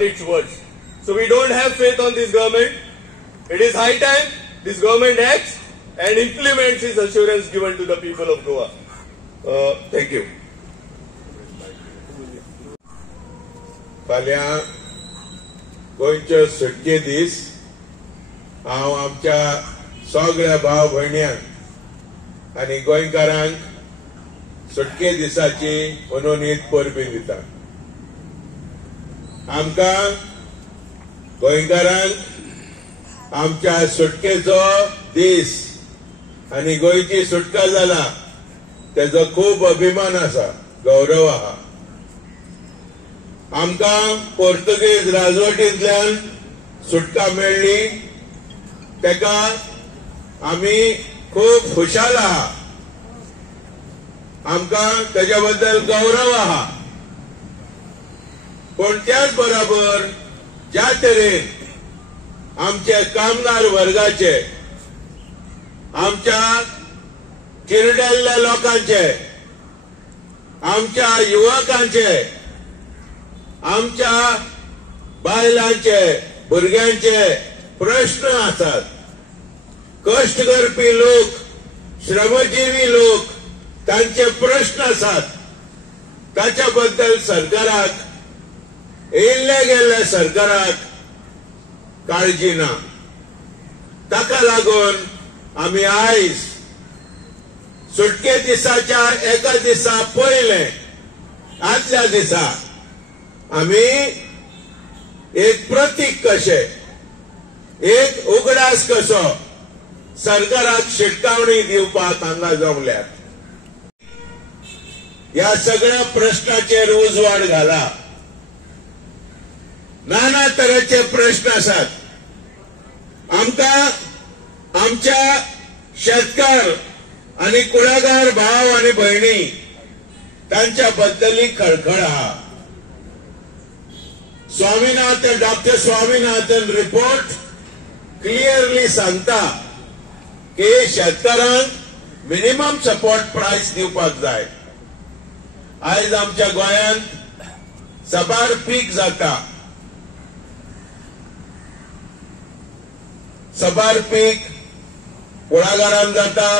on its words. So we don't have faith on this government. It is high time this government acts and implements its assurance given to the people of Goa. Thank you. फाल्यां गोंयचे सुटके दीस हांव आमच्या सगळ्या भाव भयण्यांक आनी गोंयकारांक सुटके दिसाची मनोनीत परबी दिता. आमकां गोंयकारांक आमच्या सुटकेचो दीस आनी गोंयची सुटका जाला तेजो खूब अभिमान आसा, गौरव आहा. आमकां पोर्तुगीज राजवटींतल्यान सुटका मेळ्ळी तेका आमी खूब खुशाल आहा. आमकां तेज्या बद्दल गौरव आहा. पण त्याच बरोबर ज्या तरेन आमचे कामगार वर्गाचे, आमच्या किरडेल्ल्या लोकांचे, आमच्या युवकांचे, आमच्या बायलांचे, भुरग्यांचे प्रश्न आसात. कष्ट करपी लोक, श्रमजीवी लोक, तांचे प्रश्न आसात. ताच्या बद्दल सरकाराक, येयल्ल्या गेल्ल्या सरकाराक काळजी ना. ताका लागून आमी आयज सुटके दिसाच्या एका दिसा पयले आदल्या दिसा आमी एक प्रतीक कशें, एक उगडास कसो सरकाराक शिटकावणी दिवपाक हांगा जमल्यात. ह्या सगळ्या प्रश्नाचेर उजवाड घाला. नाना तरेचे प्रश्न आसात. आमकां आमच्या शेतकार आनी कुळागर भाव आनी भयणी तांच्या बद्दली खळखळ आहा. डॉक्टर स्वामीनाथन रिपोर्ट क्लियरली सांगता की शेतकारांक मिनिमम सपोर्ट प्राइस दिवपाक जाय. आयज आमच्या गोंयांत सबार पीक जाता. सबार पीक कुळागरांत जाता,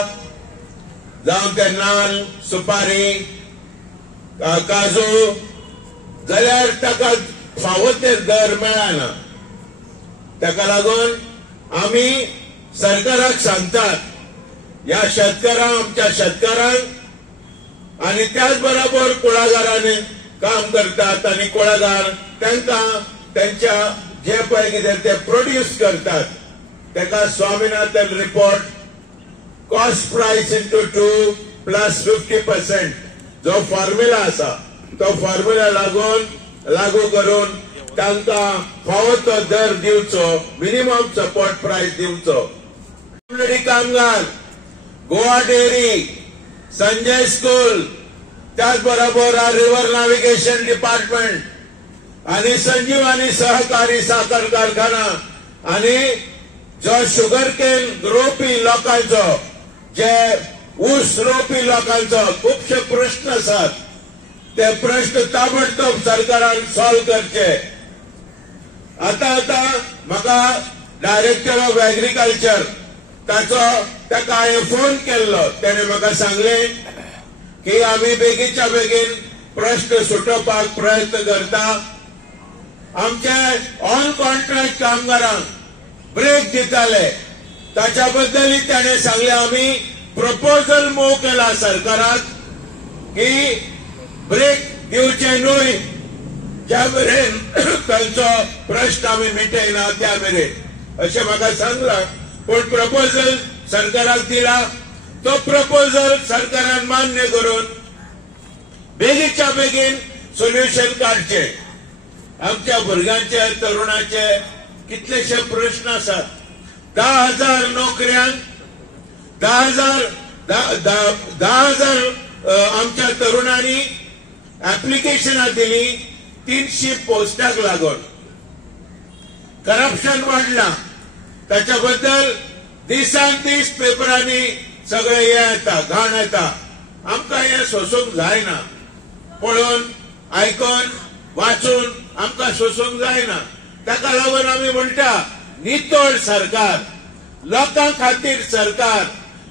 जावं ते नाल्ल, सुपारी, काजू, जाल्यार ताका फावो ते दर मेळना. ताका लागून आमी सरकाराक सांगतात ह्या शेतकारांक, आमच्या शेतकारांक आनी त्याच बरोबर कुळागरांनी काम करतात आनी कुळागर तांकां त्यांच्या जे पळय कितें ते प्रोड्यूस करतात ताका Swaminathan report cost price into 2 plus 50% जो फॉर्म्युला आसा तो फॉर्म्युला लागू करून तांकां फावो तो दर दिवचो, मिनिमम सपोर्ट प्राइस दिवचो. कामगार, गोवा डेअरी, संजय स्कूल, त्याच बरोबर रिव्हर नॅव्हिगेशन डिपार्टमेंट आनी संजीवानी सहकारी साखर कारखाना आनी जो शुगर केन रोवपी लोकांचो, जे ऊस रोवपी लोकांचो खूबशे प्रश्न आसात. ते प्रश्न ताबडतोब सरकारान सॉल्व करचे. आता म्हाका डायरेक्टर ऑफ एग्रीकल्चर ताका हांवें फोन केल्लो. ताणें म्हाका सांगलें की आमी बेगीच्या बेगीन प्रश्न सुटोवपाक प्रयत्न करता. आमचे ऑन कॉन्ट्रॅक्ट कामगारांक ब्रेक दिताले ताच्या बद्दलय ताणें सांगलें आमी प्रपोजल मूव केला सरकाराक की ब्रेक दिवचे न्हय ज्या मेरेन तांचो प्रश्न आमी मिटयना त्या मेरेन अशें म्हाका सांगलां. पण प्रपोजल सरकाराक दिला. तो प्रपोजल सरकारान मान्य करून बेगीच्या बेगीन सोल्युशन काडचे. आमच्या भुरग्यांचे, तरुणांचे कितलेशे प्रश्न आसात. 10,000 नोकऱ्यांक 10,000 आमच्या तरुणांनी ऍप्लिकेशनां दिली 300 पोस्टाक लागून. करप्शन वाढला. ताच्या बद्दल दिसान दीस पेपरांनी सगळे हे येता, घाण येता. आमकां हे सोसूंक जायना. पळोवन, आयकून, वाचून आमकां सोसूंक जायना. ताका लागून आमी म्हणटा नितळ सरकार, लोकां खातीर सरकार,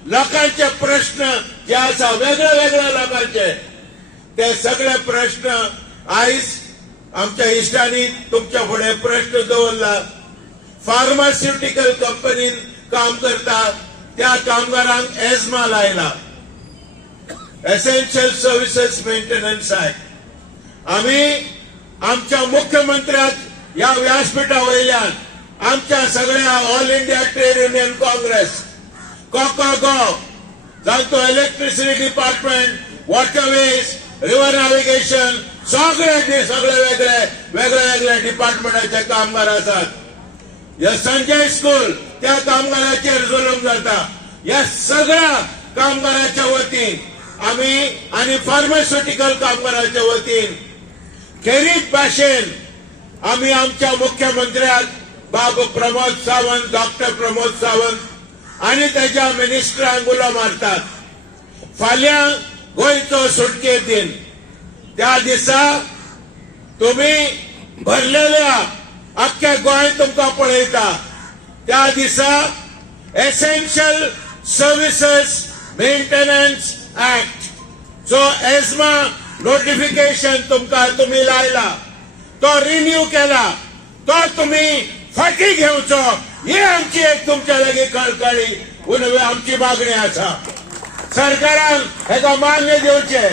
लोकांचे प्रश्न जे आसा वेगळे वेगळे लोकांचे ते सगळे प्रश्न आयज आमच्या इश्टांनी तुमच्या फुडें प्रश्न दवरला. फार्मास्युटिकल कंपनीन काम करता त्या कामगारांक एजमा लायला, एसेन्शियल सर्व्हिसेस मेंटेनन्स ऍक्ट. आमी आमच्या मुख्यमंत्र्याक ह्या व्यासपीठा वयल्यान आमच्या सगळ्या All India Trade Union Congress, कोकोगो, जावं electricity department, waterways, river navigation, सगळे वेगळे डिपार्टमेंटाचे कामगार आसात. या संजय स्कूल त्या कामगारांचेर जुलूम जाता. या सगळ्या कामगारांच्या वतीन आमी आनी फार्मास्युटिकल कामगारांच्या वतीन खेरीत भाशेन आमी आमच्या मुख्यमंत्र्याक बाब प्रमोद सावंत, डॉक्टर प्रमोद सावंत आनी ताच्या मिनिस्टरांक उलो मारतात. फाल्यां गोंयचो सुटके दिन, त्या दिसा तुम्ही भरलेल्या अख्ख्या गोंय तुमकां पळयता. त्या दिसा एसेन्शियल सर्व्हिसेस मेंटेनन्स ऍक्ट जो एजमा नोटिफिकेशन तुम्ही लायला, तो रिन्यू केला, तो तुम्ही फाटी घेवचो, ही आमची एक तुमच्या लागीं कळकळी आमची मागणी आसा. सरकारान हेका मान्य दिवचे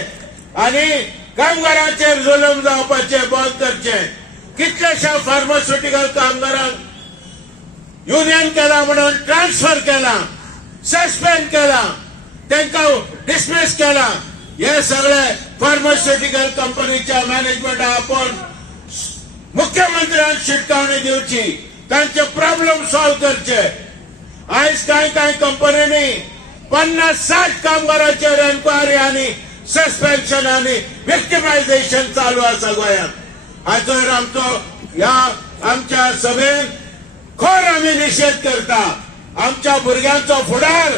आनी कामगारांचेर जुलूम जावपाचे बंद करचे. कितलेशा फार्मास्युटिकल कामगारांक युनियन केला म्हणून ट्रान्सफर केला, सस्पेंड केला, तांकां डिसमिस केला. हे सगळे फार्मास्युटिकल कंपनीच्या मॅनेजमेंटाक आपण मुख्यमंत्र्यांक शिटकावणी दिवची, तांचे प्रॉब्लेम सॉल्व करचे. आयज कांय कंपनींनी 50-60 कामगारांचेर एन्क्वायरी आनी सस्पेन्शन आनी विक्टिमायझेशन चालू आसा गोंयांत. हाचेर आमच्या सभेन खोर आमी निशेध करता. आमच्या भुरग्यांचो फुडार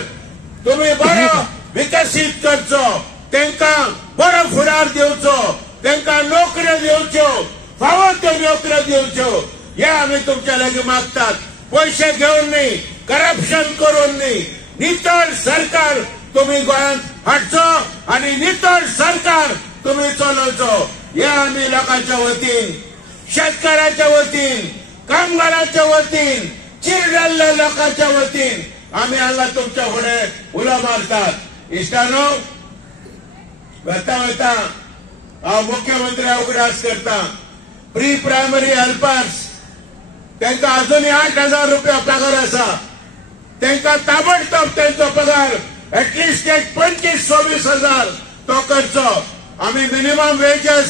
तुम्ही बरो विकसीत करचो, तांकां बरो फुडार दिवचो, तांकां नोकऱ्यो दिवच्यो, फावो त्यो नोकऱ्यो दिवच्यो, हे आमी तुमच्या लागीं मागतात. पैसे घेवन न्ही, करप्शन करून न्ही, नितळ सरकार तुम्ही गोंयांत हाडचो आनी नितळ सरकार तुम्ही चलोवचो. हे आमी लोकांच्या वतीन, शेतकारांच्या वतीन, कामगारांच्या वतीन, चिरडल्ल्या लोकांच्या वतीन आमी हांगा तुमच्या फुडें उलो मारतात. इश्टानो, वता हांव मुख्यमंत्र्याक उगडास करता. प्री प्रायमरी हेल्पर्स तांकां अजुनूय 8,000 रुपया पगार आसा. तांकां ताबडतोब तांचो पगार एटलिस्ट 25-26 हजार तो करचो. आमी मिनिमम वेजेस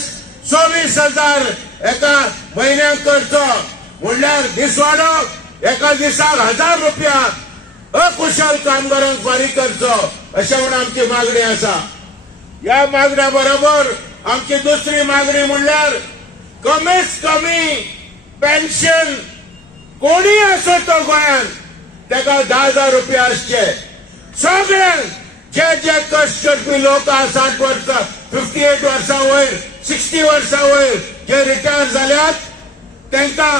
24,000 एका म्हयन्याक करचो. म्हणल्यार दिसवाडो एका दिसाक 1,000 रुपया अकुशल कामगारांक फारीक करचो, अशें म्हणून आमची मागणी आसा. ह्या मागण्या बरोबर आमची दुसरी मागणी म्हणल्यार कमीत कमी पेन्शन कोणी असो तो गोंयांत ताका 10,000 रुपया आसचे. सगळ्यांक जे कश्ट करपी लोक 60 वर्सां, 58 वर्सां वयर, 60 वर्सां वयर जे रिटायर जाल्यात तांकां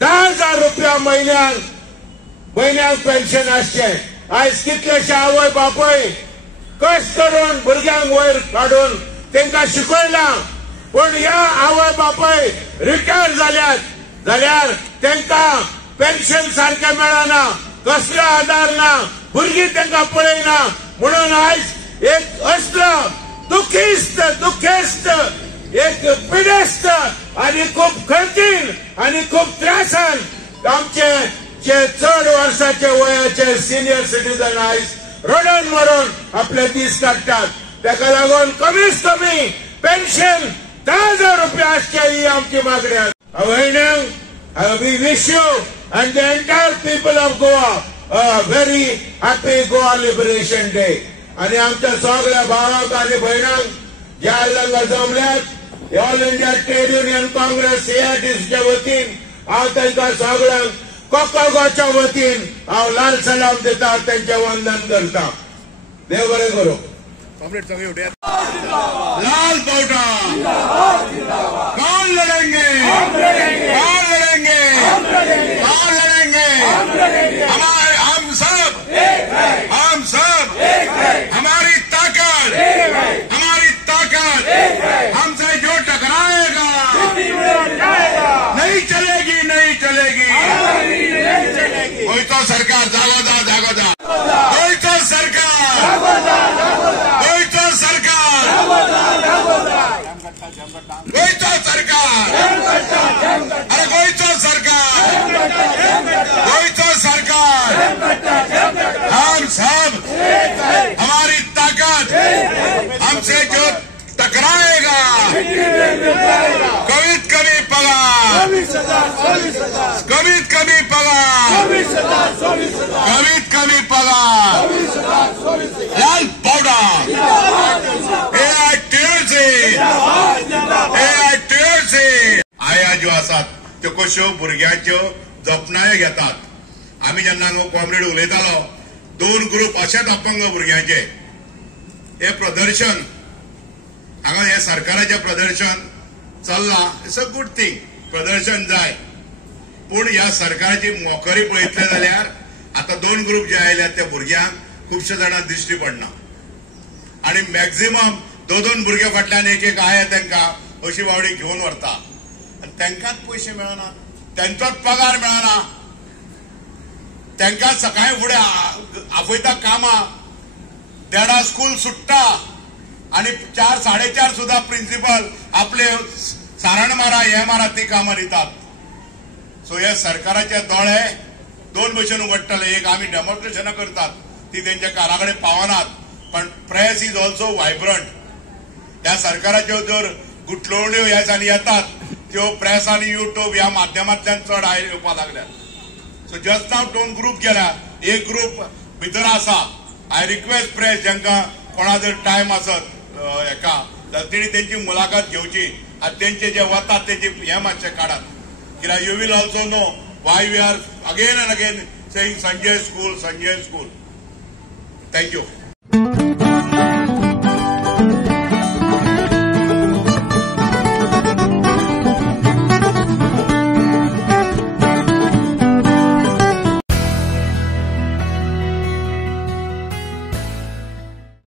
10,000 रुपया म्हयन्याक पेन्शन आसचे. आयज कितलेशे आवय बापूय कश्ट करून भुरग्यांक वयर काडून तांकां शिकयला, पण ह्या आवय बापूय रिटायर जाल्यात जाल्यार तांकां पेन्शन सारकें मेळना, कसलो आदार ना, भुरगीं तांकां पळयना. म्हणून आयज एक असलो दुखेस्त एक पिडेस्त आनी खूब कठीण आनी खूब त्रासान आमचे जे चड वर्साचे वयाचे सिनियर सिटीजन आयज रोडान मरून आपले दीस काडटात. ताका लागून कमीत कमी पेन्शन 10,000 रुपया आसचे, ही आमची मागणी आसा. We wish you and the entire people of Goa a very happy Goa Liberation Day. आणि आमच्या सगळ्या भावांक आणि भयणांक जे हांगा जमल्यात All India Trade Union Congress एआयटीसीच्या वतीन हांव तांकां सगळ्यांक कोकोगोच्या वतीन हांव लाल सलाम दिता, तांचे वंदन करता. देव बरें करूं. लाल पावटा कौन लड़ेंगे, कौन लड़ेंगे, कौन लड़ेंगे? हम सब हमारी ताकत, हमसे जो टकराएगा नहीं चलेगी। कोई तो सरकार जागोदा, कोई तो सरकार, अरे कोई तो सरकार, हम सब हमारी ताकत, हमसे जो टकराएगा कमीत कमी पगार, लाल पावडर, एआयटीआरसी आया ज्यो आसात त्यो कश्यो भुरग्यांच्यो जपणायो घेतात. आमी जेन्ना हांगा कॉम्रेड उलयतालो 2 ग्रुप अशेच अपंग भुरग्यांचे हे प्रदर्शन हांगा हे सरकाराचें प्रदर्शन चल्लां. इट्स अ गुड थिंग, प्रदर्शन जाय. पूण ह्या सरकाराची मोखरी पळयतले जाल्यार आता 2 ग्रुप जे आयल्यात त्या भुरग्यांक खुबशे जाणांक दिश्टी पडना आणि मॅक्झिमम 2 भुरगे फाटल्यान एक आया तांकां अशी वावडी घेवन व्हरता आनी तांकांच पयशे मेळना, तांचोच पगार मेळना. तांकां सकाळी फुडें आपयता कामां, 1:30 स्कूल सुट्टा आणि 4, 4:30 सुद्धा प्रिन्सिपल आपले सारण मारा हे मारा ती कामां दितात. सो ह्या सरकाराचे दोळे 2 भशेन उगडटले. एक आमी डेमॉन्स्ट्रेशनां करतात ती तेंच्या काराकडे पावनात, पण प्रेस इज ऑल्सो व्हायब्रंट. ह्या सरकाराच्यो जर गुटलोवण्यो ह्या दिसांनी येतात त्यो प्रेस आनी युट्यूब ह्या माध्यमांतल्यान चड आयर येवपाक लागल्यात. सो जस्ट नाव 2 ग्रुप गेल्या, एक ग्रुप भितर आसा. आय रिक्वेस्ट प्रेस जांकां कोणा जर टायम आसत हेका तर तेणी तेंची मुलाखत घेवची आनी तेंचे जे वतात तेंचे हे मातशें काडात. कित्याक you will also know why we are again and again saying Sanjay school. Thank you.